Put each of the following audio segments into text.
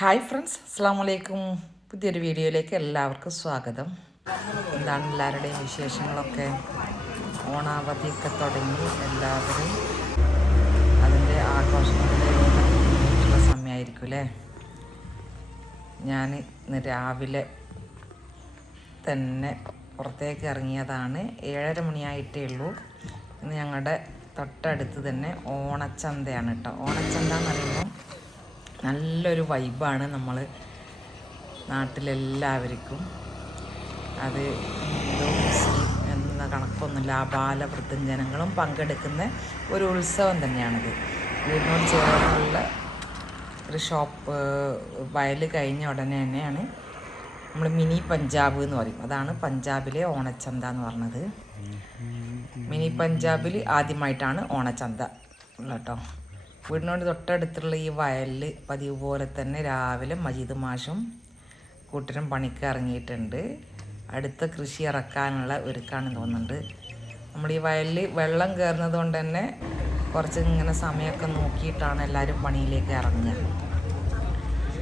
Hi friends അസ്സാം വലൈക്കും പുതിയൊരു വീഡിയോയിലേക്ക് എല്ലാവർക്കും സ്വാഗതം. എന്താണ് എല്ലാവരുടെയും വിശേഷങ്ങളൊക്കെ? ഓണാവധിയൊക്കെ തുടങ്ങി എല്ലാവരും. അതിന്റെ ആഘോഷങ്ങളിലേക്കുള്ള സമയമായിരിക്കും അല്ലേ? ഞാൻ ഇന്ന് രാവിലെ തന്നെ പുറത്തേക്ക് ഇറങ്ങിയതാണ്. ഏഴര മണിയായിട്ടേ ഉള്ളൂ. ഇന്ന് ഞങ്ങളുടെ തൊട്ടടുത്ത് തന്നെ ഓണച്ചന്തയാണ് കേട്ടോ. ഓണച്ചന്ത എന്ന് പറയുമ്പോൾ നല്ലൊരു വൈബാണ് നമ്മൾ നാട്ടിലെല്ലാവർക്കും. അത് ഹിന്ദു മുസ്ലിം എന്ന കണക്കൊന്നുമില്ല. ബാലവൃദ്ധം ജനങ്ങളും പങ്കെടുക്കുന്ന ഒരു ഉത്സവം തന്നെയാണിത്. വീടിനോട് ചേർന്നുള്ള ഒരു ഷോപ്പ് വയൽ കഴിഞ്ഞ ഉടനെ തന്നെയാണ് നമ്മൾ മിനി പഞ്ചാബ് എന്ന് പറയും. അതാണ് പഞ്ചാബിലെ ഓണച്ചന്ത എന്ന് പറഞ്ഞത്. മിനി പഞ്ചാബിൽ ആദ്യമായിട്ടാണ് ഓണച്ചന്ത ഉള്ളത് കേട്ടോ. വീടിനോട് തൊട്ടടുത്തുള്ള ഈ വയലിൽ പതിവ് പോലെ തന്നെ രാവിലെ മജീദ് മാഷും കൂട്ടരും പണിക്ക് ഇറങ്ങിയിട്ടുണ്ട്. അടുത്ത കൃഷി ഇറക്കാനുള്ള ഒരുക്കാണെന്ന് തോന്നുന്നുണ്ട്. നമ്മൾ ഈ വയലിൽ വെള്ളം കയറുന്നത് കൊണ്ട് തന്നെ കുറച്ച് ഇങ്ങനെ സമയമൊക്കെ നോക്കിയിട്ടാണ് എല്ലാവരും പണിയിലേക്ക് ഇറങ്ങുക.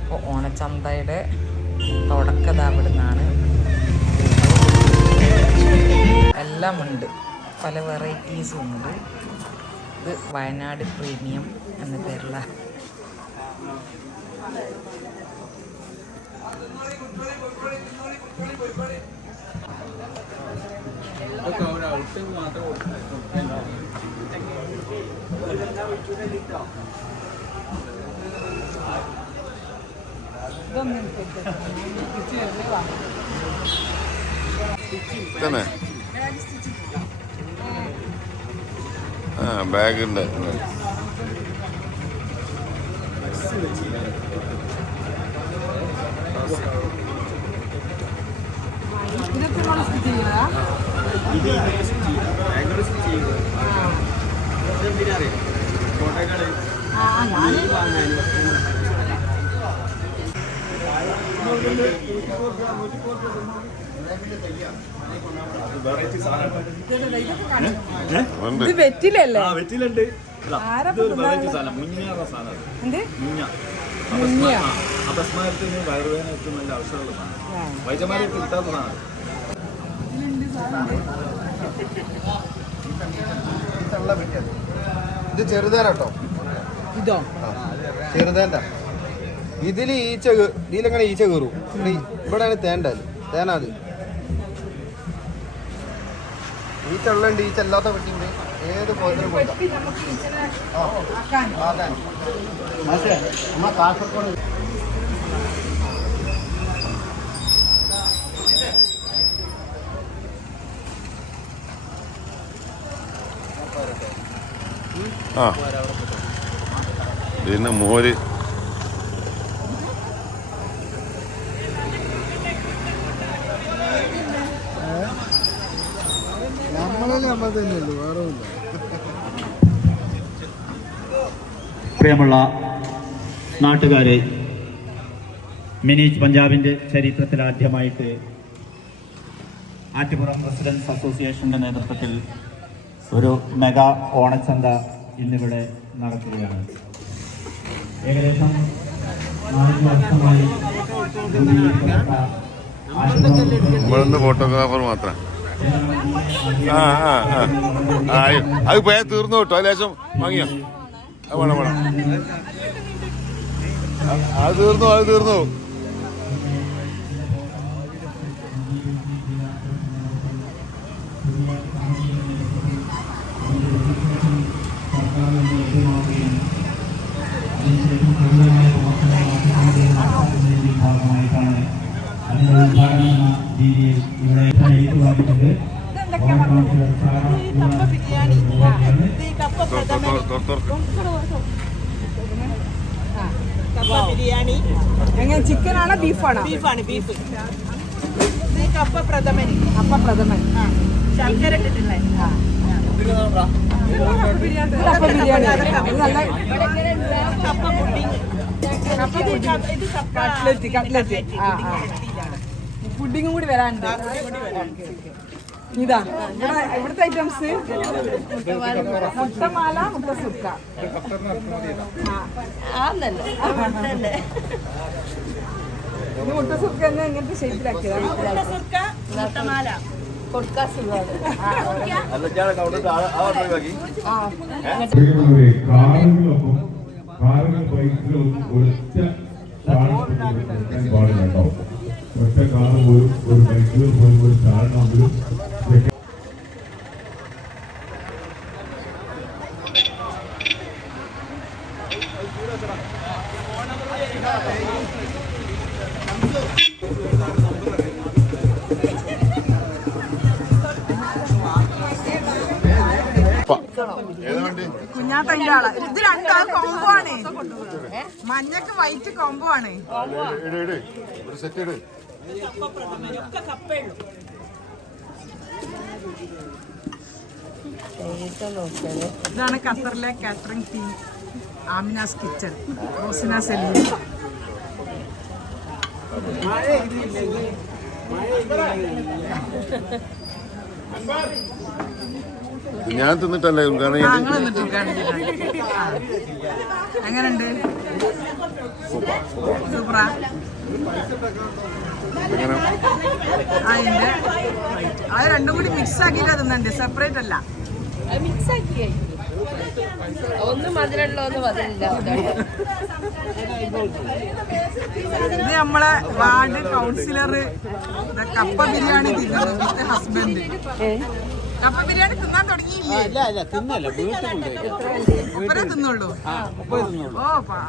അപ്പോൾ ഓണച്ചന്തയുടെ തുടക്കത അവിടുന്നാണ് എല്ലാം ഉണ്ട് പല വെറൈറ്റീസും ഉണ്ട്. ഇത് വയനാട് പ്രീമിയം എന്ന പേരുള്ള തന്നെ ആ ബാഗ് ഇത് വെറ്റിലല്ലേ? ആ വെറ്റിലുണ്ട്? അപസ്മാരത്തിന് വയറുവേദന ഏറ്റവും നല്ല ഔഷധമുള്ള സാധനം. വൈദ്യമാരൊക്കെ കിട്ടാത്ത സാധനം. ഇത് ചെറുതേരാട്ടോ ഇതോ? ചെറുതേണ്ട ഇതിൽ ഈച്ച ഇതിലെങ്ങനെ ഈച്ച കയറും. ഇവിടെയാണ് തേന്റെ തേനാത്. ഈച്ച ഉള്ളുണ്ട് ഈച്ച അല്ലാത്ത പെട്ടിണ്ട് ഏത് പോലും ആ, കാസർഗോഡ് ആ. പിന്നെ മോര്. പ്രിയമുള്ള നാട്ടുകാരെ മിനി പഞ്ചാബിന്റെ ചരിത്രത്തിലാദ്യമായിട്ട് ആറ്റുപുറം റെസിഡൻസ് അസോസിയേഷന്റെ നേതൃത്വത്തിൽ ഒരു മെഗാ ഓണച്ചന്ത ഇന്നിവിടെ നടക്കുകയാണ്. ഏകദേശം നാല് വർഷമായി ഫോട്ടോഗ്രാഫർ മാത്രം. ആ ആ ആ. അത് പോയാൽ തീർന്നു കേട്ടോ. ലേശം വാങ്ങിയോ? വേണം വേണം. അത് തീർന്നു അത് തീർന്നു. എന്ന രീതിയിൽ ഇവിടെ തുറക്ക്. കപ്പ ബിരിയാണി എങ്ങനെ? ചിക്കനാണോ ബീഫാണോ? ബീഫാണ് ബീഫ്. കപ്പ പ്രഥമൻ. അപ്പ പ്രഥമൻ. ആ ശർക്കര ഇട്ടിട്ടുള്ള. കപ്പ ബിരിയാണി. നല്ല കപ്പ പുഡിങ്. കപ്പ- കപ്പ കട്ട്ലറ്റ് കട്ട്ലറ്റ് ആ ആ. പുഡിങ്ങും കൂടി വരാനുണ്ട്. ഇതാ ഇവിടെ ഇവിടുത്തെ ഐറ്റംസ്. മുട്ടമാല മുട്ട സുക്ക മുട്ട സുക്ക തന്നെ ഇങ്ങനത്തെ ഷേപ്പിലാക്കിയതാണ് കാറുകളൊപ്പം കാറുകൾ ബൈക്കുകളും ഒറ്റ പാടില്ല കേട്ടോ. ഒറ്റ കാറ് പോലും ഒരു ബൈക്കുകൾ പോലും ഒരു ചാടണമെങ്കിലും ഏതാ വണ്ടി? കുഞ്ഞാത്തന്റെ ആൾ. ഇത് രണ്ടും കോംബോ ആണ്. മഞ്ഞക്ക് വൈറ്റ് കോംബോ ആണ്. ഇട് ഒക്കെ കപ്പയുള്ളൂ. ഇതാണ് ഖത്തറിലെ catering team Amina's kitchen Rosina Saleem ഞാൻ തിന്നിട്ടല്ലേ എങ്ങനെയുണ്ട് സൂപ്പറാ. എങ്ങനെ അതിന്റെ അത് രണ്ടും കൂടി മിക്സ് ആക്കിയില്ല തിന്നുണ്ട് സെപ്പറേറ്റ് അല്ല. ഒന്ന് മധുരമുള്ള ഒന്ന് മധുരമില്ല ഇത് നമ്മളെ വാർഡ് കൗൺസിലർ കപ്പ ബിരിയാണി തിന്നത്. വിത്ത് ഹസ്ബൻഡ് കപ്പ ബിരിയാണി തിന്നാൻ തുടങ്ങിയില്ലേ? മുപ്പരേ തിന്നുള്ളൂ. ഓ പാ.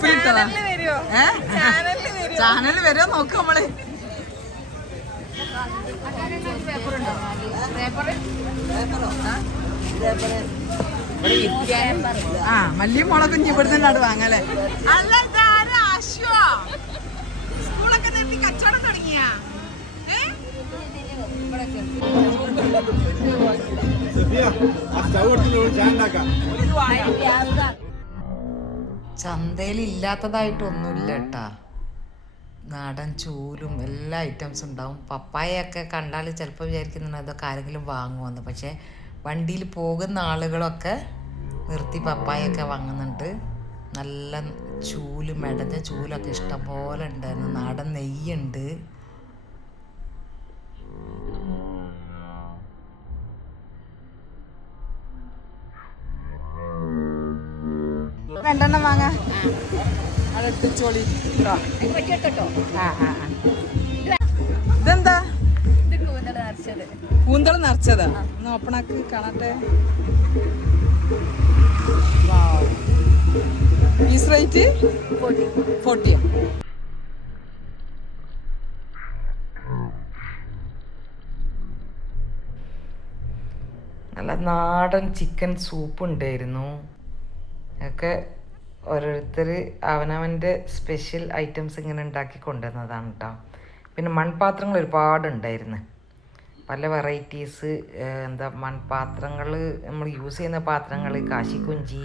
ഉപ്പിലിട്ടതാ ചാനലിൽ വരുമോ നോക്ക് നമ്മൾ. ആ? മല്ലിയും മുളകും ഇവിടെ തന്നെ അവിടെ വാങ്ങാല്ലേ അല്ല? ഇതാരാ? ആശുവോ? സ്കൂളൊക്കെ നിർത്തി കച്ചവടം തുടങ്ങിയാ? ഏ? ചന്തയിൽ ഇല്ലാത്തതായിട്ടൊന്നുമില്ല കേട്ടാ നാടൻ ചൂലും എല്ലാ ഐറ്റംസും ഉണ്ടാവും. പപ്പായൊക്കെ കണ്ടാൽ ചിലപ്പോൾ വിചാരിക്കുന്നുണ്ട് അതൊക്കെ ആരെങ്കിലും വാങ്ങുമെന്ന്. പക്ഷേ വണ്ടിയിൽ പോകുന്ന ആളുകളൊക്കെ നിർത്തി പപ്പായൊക്കെ വാങ്ങുന്നുണ്ട്. നല്ല ചൂൽ മെടഞ്ഞ ചൂലൊക്കെ ഇഷ്ടം പോലെ ഉണ്ടായിരുന്നു നാടൻ നെയ്യുണ്ട്. രണ്ടെണ്ണം വാങ്ങാ. ഇതെന്താ? കൂന്തൾ നിറച്ചതാ. ഒന്ന് ഓപ്പണാക്കി കാണട്ടെ. പീസ് റേറ്റ് ഫോർട്ടിയോ നല്ല നാടൻ ചിക്കൻ സൂപ്പ് ഉണ്ടായിരുന്നു. ഒക്കെ ഓരോരുത്തർ അവനവന്റെ സ്പെഷ്യൽ ഐറ്റംസ് ഇങ്ങനെ ഉണ്ടാക്കി കൊണ്ടുവന്നതാണ് കേട്ടോ പിന്നെ മൺപാത്രങ്ങൾ ഒരുപാട് ഉണ്ടായിരുന്നു പല വെറൈറ്റീസ് എന്താ മൺപാത്രങ്ങൾ നമ്മൾ യൂസ് ചെയ്യുന്ന പാത്രങ്ങൾ കാശിക്കുഞ്ചി.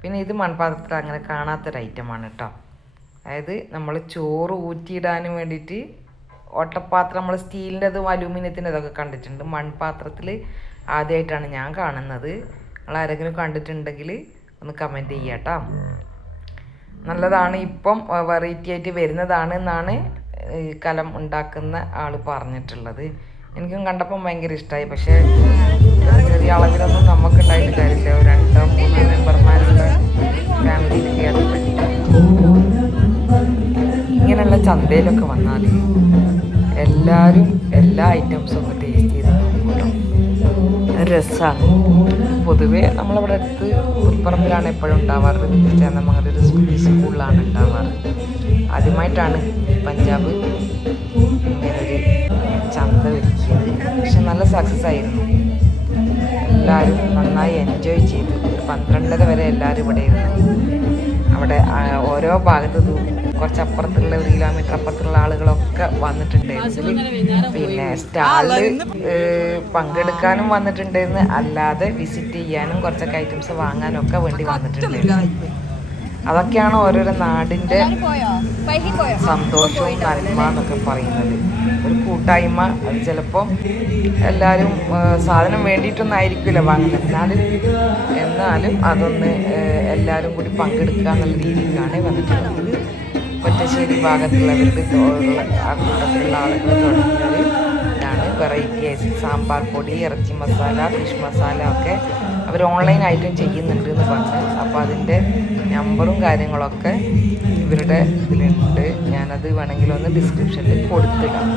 പിന്നെ ഇത് മൺപാത്രത്തിൽ അങ്ങനെ കാണാത്തൊരു ഐറ്റമാണ് കേട്ടോ അതായത് നമ്മൾ ചോറ് ഊറ്റിയിടാനും വേണ്ടിയിട്ട് ഓട്ടപ്പാത്രം നമ്മൾ സ്റ്റീലിന്റെതും അലൂമിനിയത്തിന്റെ ഇതൊക്കെ കണ്ടിട്ടുണ്ട്. മൺപാത്രത്തിൽ ആദ്യമായിട്ടാണ് ഞാൻ കാണുന്നത്. നിങ്ങൾ ആരെങ്കിലും കണ്ടിട്ടുണ്ടെങ്കിൽ ഒന്ന് കമന്റ് ചെയ്യുക കേട്ടോ നല്ലതാണ് ഇപ്പം വെറൈറ്റി ആയിട്ട് വരുന്നതാണ് എന്നാണ് കലം ഉണ്ടാക്കുന്ന ആൾ പറഞ്ഞിട്ടുള്ളത്. എനിക്കും കണ്ടപ്പം ഭയങ്കര ഇഷ്ടമായി പക്ഷേ ചെറിയ അളവിലൊന്നും നമുക്ക് ഉണ്ടായിട്ട് കാര്യമില്ല. രണ്ടോ മൂന്നോ മെമ്പർമാരുള്ള ഫാമിലിയിലൊക്കെ അത് പറ്റും ഇങ്ങനെയുള്ള ചന്തയിലൊക്കെ വന്നാൽ എല്ലാവരും എല്ലാ ഐറ്റംസും കേട്ടോ രസമാണ് പൊതുവേ നമ്മളിവിടെ അടുത്ത് പുൽപ്പറമ്പിലാണ് എപ്പോഴും ഉണ്ടാവാറ്. ചേന്നമംഗലൊരു സ്കൂളിലാണ് ഉണ്ടാവാറ്. ആദ്യമായിട്ടാണ് പഞ്ചാബ് ഇങ്ങനൊരു ചന്ത ഒരുക്കിയത് പക്ഷെ നല്ല സക്സസ് ആയിരുന്നു. എല്ലാവരും നന്നായി എൻജോയ് ചെയ്തു. ഒരു പന്ത്രണ്ടര വരെ എല്ലാവരും ഇവിടെ ഇരുന്നു. അവിടെ ഓരോ ഭാഗത്ത് നിന്നും കുറച്ചപ്പുറത്തുള്ള ഒരു കിലോമീറ്റർ അപ്പുറത്തുള്ള ആളുകളൊക്കെ വന്നിട്ടുണ്ടായിരുന്നു. പിന്നെ സ്റ്റാളിൽ പങ്കെടുക്കാനും വന്നിട്ടുണ്ടായിരുന്നു. അല്ലാതെ വിസിറ്റ് ചെയ്യാനും കുറച്ചൊക്കെ ഐറ്റംസ് വാങ്ങാനും ഒക്കെ വേണ്ടി വന്നിട്ടുണ്ടായിരുന്നു അതൊക്കെയാണ് ഓരോരോ നാടിന്റെ സന്തോഷവും നന്മ എന്നൊക്കെ പറയുന്നത്. കൂട്ടായ്മ അത് ചിലപ്പോൾ എല്ലാവരും സാധനം വേണ്ടിയിട്ടൊന്നും ആയിരിക്കില്ല വാങ്ങുന്നത് എന്നാലും എന്നാലും അതൊന്ന് എല്ലാവരും കൂടി പങ്കെടുക്കുക എന്നുള്ള രീതിയിലാണ് വന്നിട്ടുള്ളത്. ഒറ്റശ്ശേരി ഭാഗത്തുള്ളവർക്ക് ആ കൂട്ടത്തിലുള്ള ആളുകൾ തുടങ്ങിയത് ആയിട്ട് സാമ്പാർ പൊടി ഇറച്ചി മസാല ഫിഷ് മസാല ഒക്കെ അവർ ഓൺലൈനായിട്ടും ചെയ്യുന്നുണ്ട് എന്ന് പറഞ്ഞു. അപ്പോൾ അതിന്റെ നമ്പറും കാര്യങ്ങളൊക്കെ ഇവരുടെ ഇതിലുണ്ട്. ഞാനത് വേണമെങ്കിൽ ഒന്ന് ഡിസ്ക്രിപ്ഷനിൽ കൊടുത്തിടാം.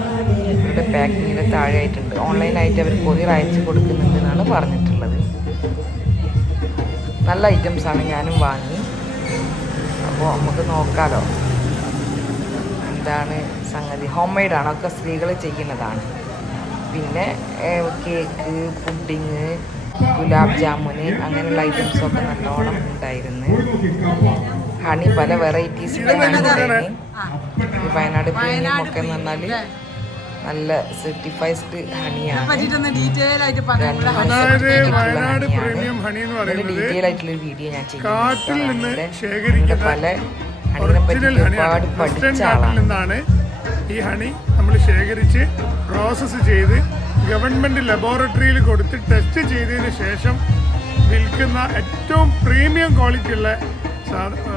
ഇവരുടെ പാക്കിങ്ങിന്റെ താഴെയായിട്ടുണ്ട്. ഓൺലൈനായിട്ട് അവർ കൊറിയർ അയച്ച് കൊടുക്കുന്നുണ്ട് എന്നാണ് പറഞ്ഞിട്ടുള്ളത്. നല്ല ഐറ്റംസാണ് ഞാനും വാങ്ങി. അപ്പോൾ നമുക്ക് നോക്കാമല്ലോ എന്താണ് സംഗതി? ഹോം മെയ്ഡാണ് ഒക്കെ സ്ത്രീകൾ ചെയ്യുന്നതാണ്. പിന്നെ കേക്ക് പുഡിങ് ഗുലാബ് ജാമുന് അങ്ങനെയുള്ള ഐറ്റംസൊക്കെ നല്ലോണം ഉണ്ടായിരുന്നു. ഹണി പല വെറൈറ്റീസ് ഉണ്ടായിരുന്നു വയനാട് പ്രീമിയം ഒക്കെ എന്ന് പറഞ്ഞാൽ നല്ല സർട്ടിഫൈസ്ഡ് ഹണിയാണ്. ഡീറ്റെയിൽ ആയിട്ട് രണ്ട് അതായത് വയനാട് പ്രീമിയം ഹണി എന്ന് പറയുന്നത് ഡീറ്റെയിൽ ആയിട്ടുള്ള ഒരു വീഡിയോ ഞാൻ കാട്ടിൽ നിന്ന് ചെയ്യുന്നുണ്ട് ശേഖരിക്കുന്ന പല ഹണിനെ പറ്റി ഒരുപാട് പഠിച്ചാണ് പഠിച്ച ആളാണ്. ഈ ഹണി നമ്മൾ ശേഖരിച്ച് പ്രോസസ്സ് ചെയ്ത് ഗവൺമെന്റ് ലബോറട്ടറിയിൽ കൊടുത്ത് ടെസ്റ്റ് ചെയ്തതിന് ശേഷം വിൽക്കുന്ന ഏറ്റവും പ്രീമിയം ക്വാളിറ്റി ഉള്ള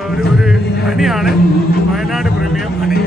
ഒരു ഒരു ഹണിയാണ് വയനാട് പ്രീമിയം ഹണി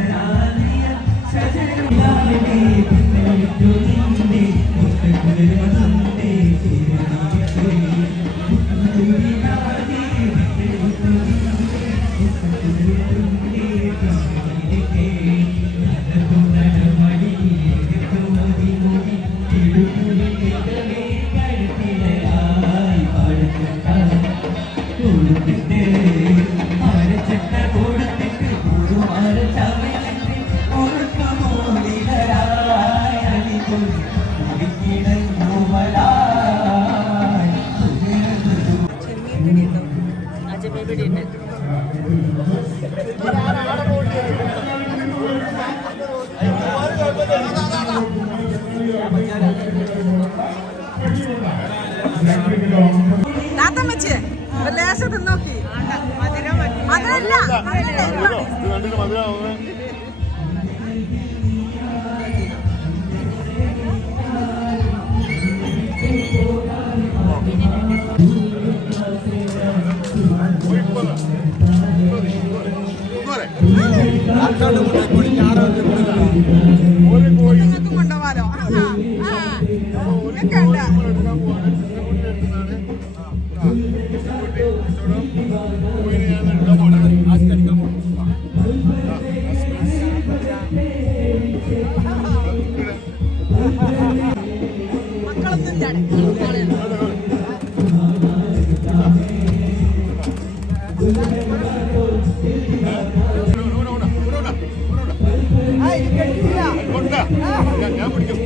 ഞാൻ പിടിക്കും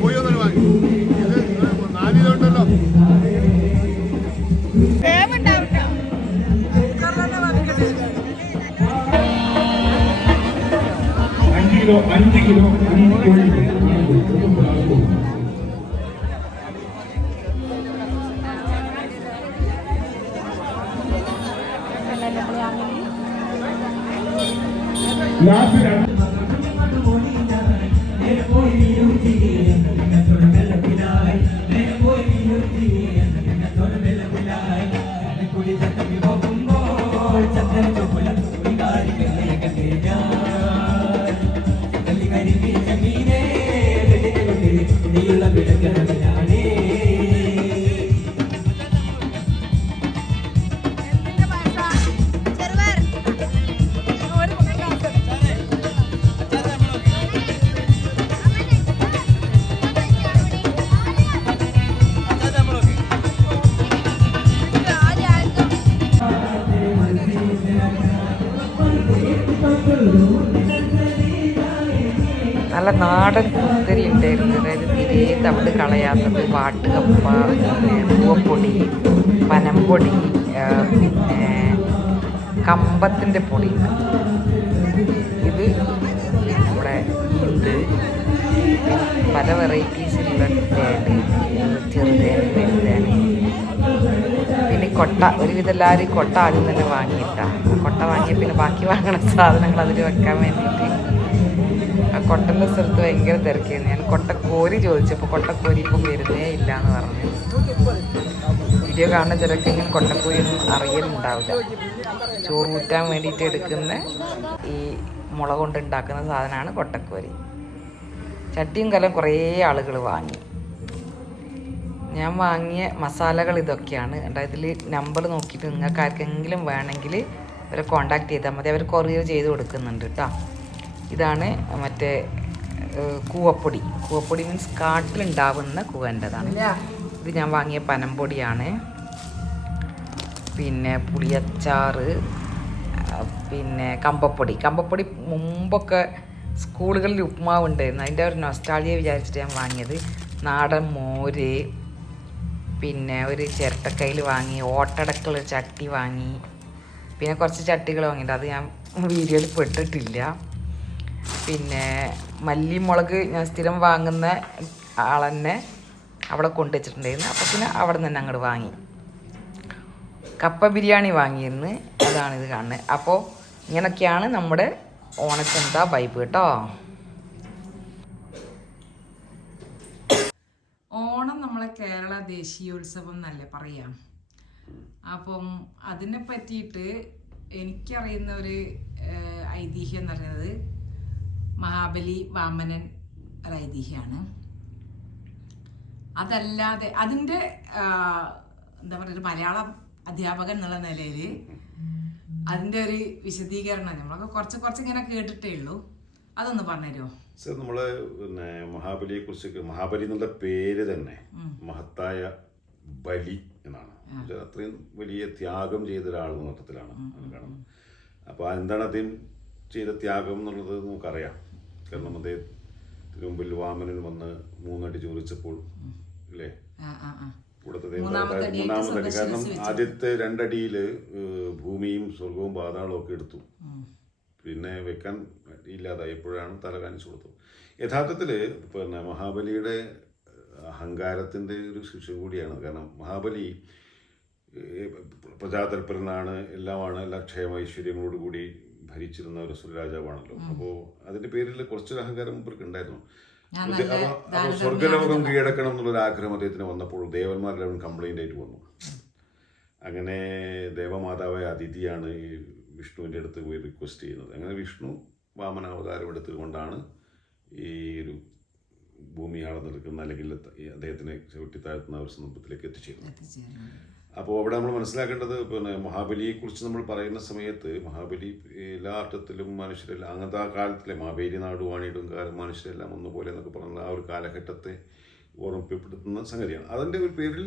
പോയി ഒന്നും വാങ്ങി ഇത് നാലിലുണ്ടല്ലോ അഞ്ച് കിലോ അഞ്ച് കിലോ പൂവപ്പൊടി പനംപൊടി പിന്നെ കമ്പത്തിന്റെ പൊടി. ഇത് നമ്മുടെ ഇത് പല വെറൈറ്റീസിലുള്ള തേന് ചെറുതേന് വലുതേന്. പിന്നെ കൊട്ട ഒരുവിധം എല്ലാവരും കൊട്ട ആദ്യം തന്നെ വാങ്ങിയിട്ടാണ് കൊട്ട വാങ്ങിയ പിന്നെ ബാക്കി വാങ്ങണ സാധനങ്ങൾ അതിൽ വെക്കാൻ വേണ്ടിയിട്ട്. കൊട്ടന്റെ സ്ഥലത്ത് ഭയങ്കര തിരക്കായിരുന്നു ഞാൻ കൊട്ടക്കോരി ചോദിച്ചപ്പോൾ കൊട്ടക്കോരി ഇപ്പം വരുന്നേ ഇല്ല എന്ന് പറഞ്ഞു. വീഡിയോ കാണുന്ന ചിലക്കെങ്കിലും കൊട്ടക്കോരി ഒന്നും അറിയലുണ്ടാവില്ല. ചോറ് ഊറ്റാൻ വേണ്ടിയിട്ട് എടുക്കുന്ന ഈ മുള കൊണ്ട് ഉണ്ടാക്കുന്ന സാധനമാണ് കൊട്ടക്കോരി. ചട്ടിയും കലം കുറേ ആളുകൾ വാങ്ങി. ഞാൻ വാങ്ങിയ മസാലകൾ ഇതൊക്കെയാണ്. ഇതിൽ നമ്പർ നോക്കിയിട്ട് നിങ്ങൾക്ക് ആർക്കെങ്കിലും വേണമെങ്കിൽ അവരെ കോണ്ടാക്ട് ചെയ്താൽ മതി. അവർ കൊറിയർ ചെയ്ത് കൊടുക്കുന്നുണ്ട് കേട്ടോ ഇതാണ് മറ്റേ കൂവപ്പൊടി. കൂവപ്പൊടി മീൻസ് കാട്ടിലുണ്ടാവുന്ന കൂവന്റെതാണ്. ഇത് ഞാൻ വാങ്ങിയ പനംപൊടിയാണ് പിന്നെ പുളിയച്ചാറ് പിന്നെ കമ്പപ്പൊടി. കമ്പപ്പൊടി മുമ്പൊക്കെ സ്കൂളുകളിൽ ഉപ്മാവ് ഉണ്ടായിരുന്നു അതിന്റെ ഒരു നൊസ്റ്റാളിയെ വിചാരിച്ചിട്ട് ഞാൻ വാങ്ങിയത്. നാടൻ മോര് പിന്നെ ഒരു ചിരട്ടക്കയിൽ വാങ്ങി ഓട്ടടക്കുള്ള ചട്ടി വാങ്ങി പിന്നെ കുറച്ച് ചട്ടികൾ വാങ്ങിയിട്ട് അത് ഞാൻ വീഡിയോയിൽ പെട്ടിട്ടില്ല. പിന്നെ മല്ലിമുളക് ഞാൻ സ്ഥിരം വാങ്ങുന്ന ആളെന്നെ അവിടെ കൊണ്ടുവച്ചിട്ടുണ്ടായിരുന്നു. അപ്പോൾ പിന്നെ അവിടെ നിന്ന് തന്നെ അങ്ങോട്ട് വാങ്ങി. കപ്പ ബിരിയാണി വാങ്ങിയിരുന്നു. അതാണിത് കാണുന്നത്. അപ്പോൾ ഇങ്ങനൊക്കെയാണ് നമ്മുടെ ഓണച്ചന്ത ബൈബ് കേട്ടോ. ഓണം നമ്മളെ കേരള ദേശീയോത്സവം എന്നല്ലേ പറയാം. അപ്പം അതിനെ പറ്റിയിട്ട് എനിക്കറിയുന്ന ഒരു ഐതിഹ്യം എന്ന് പറയുന്നത് മഹാബലി വാമനൻ ഐതിഹ്യമാണ് അതല്ലാതെ അതിന്റെ എന്താ പറയുക മലയാളം അധ്യാപകൻ എന്നുള്ള നിലയിൽ അതിന്റെ ഒരു വിശദീകരണം നമ്മളൊക്കെ കുറച്ച് കുറച്ച് ഇങ്ങനെ കേട്ടിട്ടേ ഉള്ളൂ. അതൊന്ന് പറഞ്ഞുതരുമോ? സർ നമ്മൾ പിന്നെ മഹാബലിയെ കുറിച്ച് മഹാബലി എന്നുള്ള പേര് തന്നെ മഹത്തായ ബലി എന്നാണ്. അത്രയും വലിയ ത്യാഗം ചെയ്ത ഒരാൾ മൊത്തത്തിലാണ് കാണുന്നത്. അപ്പോൾ എന്താണ് അദ്ദേഹം ചെയ്ത ത്യാഗം എന്നുള്ളത് നമുക്കറിയാം. കാരണം അദ്ദേഹത്തിന് മുമ്പിൽ വാമനൻ വന്ന് മൂന്നടി ചോദിച്ചപ്പോൾ അല്ലേ കൂടത്തെ മൂന്നാമത്തെ കാരണം. ആദ്യത്തെ രണ്ടടിയിൽ ഭൂമിയും സ്വർഗവും പാതാളവും ഒക്കെ എടുത്തു. പിന്നെ വെക്കാൻ ഇല്ലാതായപ്പോഴാണ് തല കാണിച്ചു കൊടുത്തത്? യഥാർത്ഥത്തിൽ പിന്നെ മഹാബലിയുടെ അഹങ്കാരത്തിന്റെ ഒരു ശിക്ഷ കൂടിയാണ്. കാരണം മഹാബലി പ്രജാതൽപരനാണ് എല്ലാമാണ് എല്ലാ ക്ഷേമ ഐശ്വര്യങ്ങളോട് കൂടി ഭരിച്ചിരുന്ന ഒരു സുരരാജാവാണല്ലോ. അപ്പോൾ അതിന്റെ പേരിൽ കുറച്ച് അഹങ്കാരം ഇവർക്ക് ഉണ്ടായിരുന്നു. ഞാൻ ഇത് നല്ല അപ്പൊ- അപ്പൊ സ്വർഗലോകം കീഴടക്കണം എന്നുള്ളൊരു ആഗ്രഹം അദ്ദേഹത്തിന് വന്നപ്പോൾ ദേവന്മാരെല്ലാം കംപ്ലൈന്റ് ആയിട്ട് വന്നു. അങ്ങനെ ദേവമാതാവായ അതിഥിയാണ് ഈ വിഷ്ണുവിന്റെ അടുത്ത് പോയി റിക്വസ്റ്റ് ചെയ്യുന്നത്. അങ്ങനെ വിഷ്ണു വാമനാവതാരം എടുത്തുകൊണ്ടാണ് ഈ ഒരു ഭൂമി അളന്നെടുക്കുന്ന അല്ലെങ്കിൽ അദ്ദേഹത്തിനെ ചവിട്ടി താഴ്ത്തുന്ന ഒരു സന്ദർഭത്തിലേക്ക് എത്തിച്ചേരുന്നത്. അപ്പോൾ അവിടെ നമ്മൾ മനസ്സിലാക്കേണ്ടത് പിന്നെ മഹാബലിയെക്കുറിച്ച് നമ്മൾ പറയുന്ന സമയത്ത് മഹാബലി എല്ലാ അർത്ഥത്തിലും മനുഷ്യരെല്ലാം അങ്ങനത്തെ ആ കാലത്തിലെ മാവേലി നാട് വാണിയിടും കാലം മനുഷ്യരെല്ലാം ഒന്നുപോലെ എന്നൊക്കെ പറഞ്ഞ ആ ഒരു കാലഘട്ടത്തെ ഓർമ്മപ്പെടുത്തുന്ന സംഗതിയാണ്. അതിന്റെ ഒരു പേരിൽ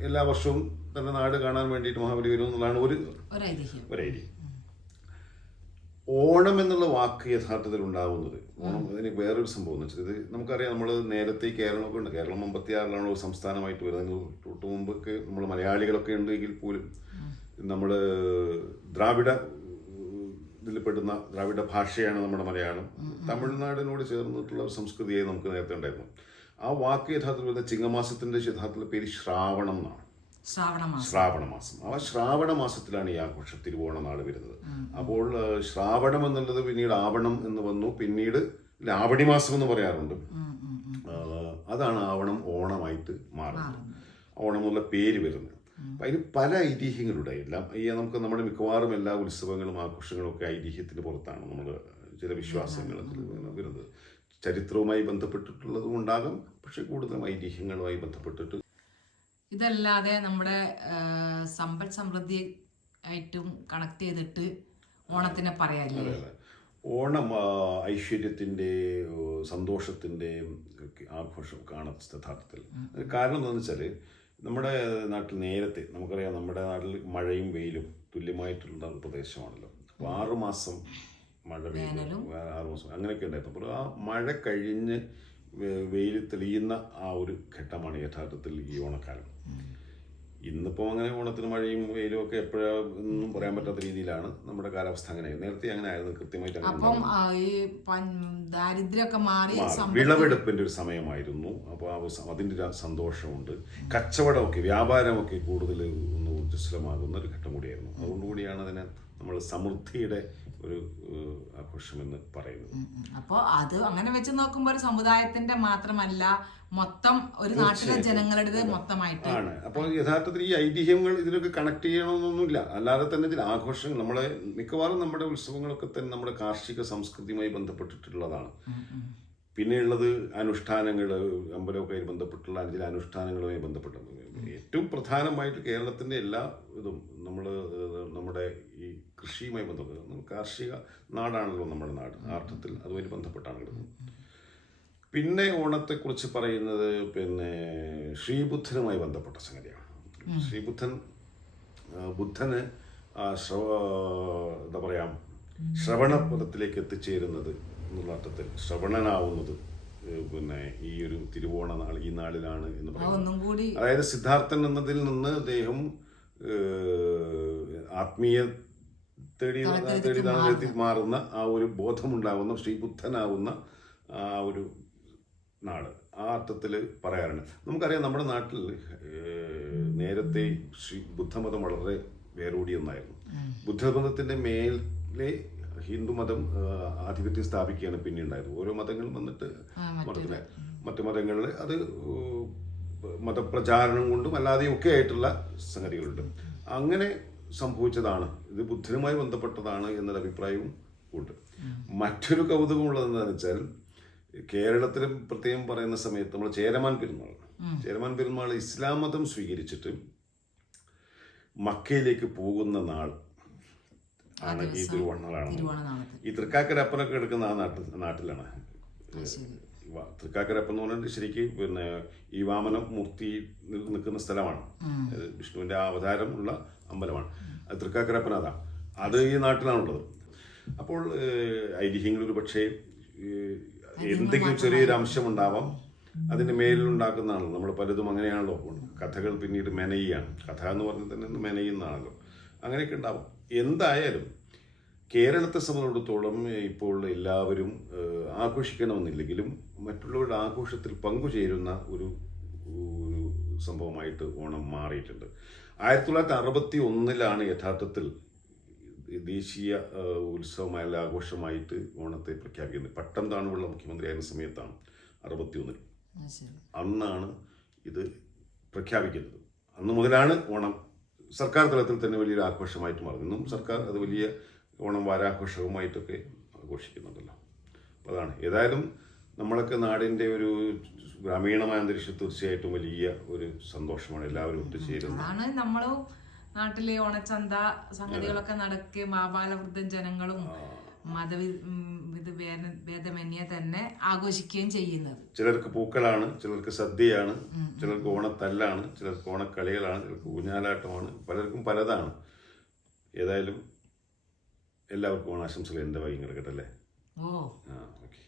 എല്ലാ വർഷവും തന്നെ നാട് കാണാൻ വേണ്ടിയിട്ട് മഹാബലി വരും എന്നുള്ളതാണ് ഒരു ഒരു ഐതിഹ്യം ഒരു ഐഡിയ ഓണം എന്നുള്ള വാക്ക് യഥാർത്ഥത്തിൽ ഉണ്ടാവുന്നത്. ഓണം അതിന് വേറൊരു സംഭവം എന്ന് വെച്ചാൽ ഇത് നമുക്കറിയാം നമ്മൾ നേരത്തെ കേരളമൊക്കെ ഉണ്ട്. കേരളം അമ്പത്തിയാറിലാണ് ഒരു സംസ്ഥാനമായിട്ട് വരുന്നത്. തൊട്ട് മുമ്പൊക്കെ നമ്മൾ മലയാളികളൊക്കെ ഉണ്ടെങ്കിൽ പോലും നമ്മൾ ദ്രാവിഡ ഇതിൽപ്പെടുന്ന ദ്രാവിഡ ഭാഷയാണ് നമ്മുടെ മലയാളം. തമിഴ്നാടിനോട് ചേർന്നിട്ടുള്ള ഒരു സംസ്കൃതിയെ നമുക്ക് നേരത്തെ ഉണ്ടായിരുന്നു. ആ വാക്ക് യഥാർത്ഥത്തിൽ വരുന്ന ചിങ്ങമാസത്തിന്റെ യഥാർത്ഥത്തിൽ പേര് ശ്രാവണം എന്നാണ്. ശ്രാവണ മാസം ആ ശ്രാവണ മാസത്തിലാണ് ഈ ആഘോഷം തിരുവോണ നാട് വരുന്നത്. അപ്പോൾ ശ്രാവണം എന്നുള്ളത് പിന്നീട് ആവണം എന്ന് വന്നു. പിന്നീട് ലാവണി മാസം എന്ന് പറയാറുണ്ട്. അതാണ് ആവണം ഓണമായിട്ട് മാറുന്നത്. ഓണം എന്നുള്ള പേര് വരുന്നത്. അപ്പം അതിന് പല ഐതിഹ്യങ്ങളുടെ എല്ലാം ഈ നമുക്ക് നമ്മുടെ മിക്കവാറും എല്ലാ ഉത്സവങ്ങളും ആഘോഷങ്ങളും ഒക്കെ ഐതിഹ്യത്തിന് പുറത്താണ് നമ്മൾ ചില വിശ്വാസങ്ങൾ വരുന്നത്. ചരിത്രവുമായി ബന്ധപ്പെട്ടിട്ടുള്ളതും ഉണ്ടാകും. പക്ഷെ കൂടുതലും ഐതിഹ്യങ്ങളുമായി ബന്ധപ്പെട്ടിട്ട് ഇതല്ലാതെ നമ്മുടെ സമ്പൽ സമൃദ്ധി ആയിട്ടും കണക്ട് ചെയ്തിട്ട് ഓണത്തിനെ പറയാല്ലേ? ഓണം ഐശ്വര്യത്തിന്റെ സന്തോഷത്തിന്റെ ഒക്കെ ആഘോഷം കാണും യഥാർത്ഥത്തിൽ. കാരണം എന്താണെന്ന് വെച്ചാൽ നമ്മുടെ നാട്ടിൽ നേരത്തെ നമുക്കറിയാം നമ്മുടെ നാട്ടിൽ മഴയും വെയിലും തുല്യമായിട്ടുള്ള പ്രദേശമാണല്ലോ. അപ്പോൾ ആറുമാസം മഴ പെയ്യും ആറുമാസം അങ്ങനെയൊക്കെ ഉണ്ടായിരുന്നു. അപ്പോൾ ആ മഴ കഴിഞ്ഞ് വെയിൽ തെളിയുന്ന ആ ഒരു ഘട്ടമാണ് യഥാർത്ഥത്തിൽ ഈ ഓണക്കാലം. ഇന്നിപ്പോൾ അങ്ങനെ ഓണത്തിന് മഴയും വെയിലും ഒക്കെ എപ്പോഴൊന്നും പറയാൻ പറ്റാത്ത രീതിയിലാണ് നമ്മുടെ കാലാവസ്ഥ അങ്ങനെ നേരത്തെ അങ്ങനെ ആയിരുന്നു കൃത്യമായിട്ട് അപ്പം ഈ ദാരിദ്ര്യമൊക്കെ മാറി വിളവെടുപ്പിന്റെ ഒരു സമയമായിരുന്നു. അപ്പോൾ ആ അതിന്റെ ഒരു സന്തോഷമുണ്ട്. കച്ചവടമൊക്കെ വ്യാപാരമൊക്കെ കൂടുതൽ ഒന്ന് ഊർജസ്വലമാകുന്ന ഒരു ഘട്ടം കൂടിയായിരുന്നു. അതുകൊണ്ടുകൂടിയാണ് അതിനെ നമ്മൾ സമൃദ്ധിയുടെ ഒരു ആഘോഷമെന്ന് പറയുന്നത് അപ്പൊ അത് അങ്ങനെ വെച്ച് നോക്കുമ്പോൾ ഒരു സമുദായത്തിന്റെ മാത്രമല്ല മൊത്തം ഒരു നാട്ടിലെ ജനങ്ങളുടെ മൊത്തമായിട്ട്. ആണ്. അപ്പോൾ യഥാർത്ഥത്തിൽ ഈ ഐതിഹ്യങ്ങൾ ഇതിലൊക്കെ കണക്ട് ചെയ്യണമെന്നൊന്നുമില്ല അല്ലാതെ തന്നെ ഇതിൽ ആഘോഷങ്ങൾ നമ്മളെ മിക്കവാറും നമ്മുടെ ഉത്സവങ്ങളൊക്കെ തന്നെ നമ്മുടെ കാർഷിക സംസ്കൃതിയുമായി ബന്ധപ്പെട്ടിട്ടുള്ളതാണ്. പിന്നെയുള്ളത് അനുഷ്ഠാനങ്ങൾ അമ്പലമൊക്കെ ആയി ബന്ധപ്പെട്ടുള്ള ചില അനുഷ്ഠാനങ്ങളുമായി ബന്ധപ്പെട്ട ഏറ്റവും പ്രധാനമായിട്ട് കേരളത്തിന്റെ എല്ലാ ഇതും നമ്മൾ നമ്മുടെ ഈ കൃഷിയുമായി ബന്ധപ്പെട്ട് കാർഷിക നാടാണല്ലോ നമ്മുടെ നാട്. ആ അർത്ഥത്തിൽ അതുമായി ബന്ധപ്പെട്ടാണ് കിടക്കുന്നത് പിന്നെ ഓണത്തെക്കുറിച്ച് പറയുന്നത് പിന്നെ ശ്രീബുദ്ധനുമായി ബന്ധപ്പെട്ട സംഗതിയാണ്. ശ്രീബുദ്ധൻ ബുദ്ധന് ശ്രവ എന്താ പറയാ ശ്രവണപദത്തിലേക്ക് എത്തിച്ചേരുന്നത് എന്നുള്ള അർത്ഥത്തിൽ ശ്രവണനാവുന്നത് പിന്നെ ഈ ഒരു തിരുവോണ നാൾ ഈ നാളിലാണ് എന്ന് പറയുന്നത്. അതായത് സിദ്ധാർത്ഥൻ എന്നതിൽ നിന്ന് അദ്ദേഹം ആത്മീയ തേടി മാറുന്ന. ആ ഒരു ബോധമുണ്ടാകുന്ന ശ്രീബുദ്ധനാവുന്ന ആ ഒരു നാട്. ആ അർത്ഥത്തിൽ പറയാറുണ്ട്. നമുക്കറിയാം നമ്മുടെ നാട്ടിൽ നേരത്തെ ശ്രീ ബുദ്ധമതം വളരെ വേരോടിയ ഒന്നായിരുന്നു. ബുദ്ധമതത്തിന്റെ മേലെ ഹിന്ദുമതം ആധിപത്യം സ്ഥാപിക്കുകയാണ് പിന്നെ ഉണ്ടായത്. ഓരോ മതങ്ങളും വന്നിട്ട് മതത്തിലെ മറ്റു മതങ്ങളിൽ അത് മതപ്രചാരണം കൊണ്ടും അല്ലാതെയും ഒക്കെ ആയിട്ടുള്ള സംഗതികളുണ്ട്. അങ്ങനെ സംഭവിച്ചതാണ്. ഇത് ബുദ്ധനുമായി ബന്ധപ്പെട്ടതാണ് എന്നൊരു അഭിപ്രായവും ഉണ്ട്. മറ്റൊരു കൗതുകമുള്ളത് എന്താണെന്ന് വെച്ചാൽ കേരളത്തിൽ പ്രത്യേകം പറയുന്ന സമയത്ത് നമ്മൾ ചേരമാൻ പെരുമാൾ ചേരമാൻ പെരുമാൾ ഇസ്ലാം മതം സ്വീകരിച്ചിട്ട് മക്കയിലേക്ക് പോകുന്ന നാൾ ആണ് ഈ തിരുവണ്ണാളാണ്. ഈ തൃക്കാക്കരപ്പനൊക്കെ എടുക്കുന്ന ആ നാട്ടിൽ നാട്ടിലാണ്. തൃക്കാക്കരപ്പൻ എന്ന് പറഞ്ഞാൽ ശരിക്ക് പിന്നെ ഈ വാമന മൂർത്തി നിൽക്കുന്ന സ്ഥലമാണ്. വിഷ്ണുവിന്റെ ആ അവതാരം ഉള്ള അമ്പലമാണ്. അത് തൃക്കാക്കരപ്പൻ അതാ അത് ഈ നാട്ടിലാണുള്ളത്. അപ്പോൾ ഐതിഹ്യങ്ങൾ ഒരു പക്ഷേ എന്തെങ്കിലും ചെറിയൊരു അംശം ഉണ്ടാവാം അതിന്റെ മേലിലുണ്ടാക്കുന്നതാണല്ലോ. നമ്മൾ പലതും അങ്ങനെയാണല്ലോ കഥകൾ പിന്നീട് മെനയുകയാണ്. കഥ എന്ന് പറഞ്ഞാൽ തന്നെ മെനയുന്നതാണല്ലോ. അങ്ങനെയൊക്കെ ഉണ്ടാവും. എന്തായാലും കേരളത്തെ സംബന്ധിച്ചിടത്തോളം ഇപ്പോൾ എല്ലാവരും ആഘോഷിക്കണമെന്നില്ലെങ്കിലും മറ്റുള്ളവരുടെ ആഘോഷത്തിൽ പങ്കുചേരുന്ന ഒരു സംഭവമായിട്ട് ഓണം മാറിയിട്ടുണ്ട്. ആയിരത്തി തൊള്ളായിരത്തി അറുപത്തി ഒന്നിലാണ് യഥാർത്ഥത്തിൽ ദേശീയ ഉത്സവമായ ആഘോഷമായിട്ട് ഓണത്തെ പ്രഖ്യാപിക്കുന്നത്. പട്ടം താണുള്ള മുഖ്യമന്ത്രിയായിരുന്ന സമയത്താണ് അറുപത്തി ഒന്നിൽ അന്നാണ് ഇത് പ്രഖ്യാപിക്കുന്നത്. അന്ന് മുതലാണ് ഓണം സർക്കാർ തലത്തിൽ തന്നെ വലിയൊരു ആഘോഷമായിട്ട് മാറുന്നു ഇന്നും സർക്കാർ അത് വലിയ ഓണം വാരാഘോഷവുമായിട്ടൊക്കെ ആഘോഷിക്കുന്നുണ്ടല്ലോ. അപ്പോൾ അതാണ് ഏതായാലും നമ്മളൊക്കെ നാടിന്റെ ഒരു ഗ്രാമീണമായ അന്തരീക്ഷം തീർച്ചയായിട്ടും വലിയ ഒരു സന്തോഷമാണ്. എല്ലാവരും ഒത്തുചേരുന്നത് ആണ് നമ്മളും നാട്ടിലെ ഓണച്ചന്ത സംഗതികളൊക്കെ നടക്കുകയും മാബാലവൃദ്ധം ജനങ്ങളും മതവി ഇത് തന്നെ ആഘോഷിക്കുകയും ചെയ്യുന്നത്. ചിലർക്ക് പൂക്കളാണ് ചിലർക്ക് സദ്യയാണ് ചിലർക്ക് ഓണത്തല്ലാണ് ചിലർക്ക് ഓണക്കളികളാണ് ചിലർക്ക് ഊഞ്ഞാലാട്ടമാണ്. പലർക്കും പലതാണ്. ഏതായാലും എല്ലാവർക്കും ഓണാശംസകൾ. എന്റെ വൈകി കിടക്കട്ടെ അല്ലേ? ഓ. ആ ഓക്കെ.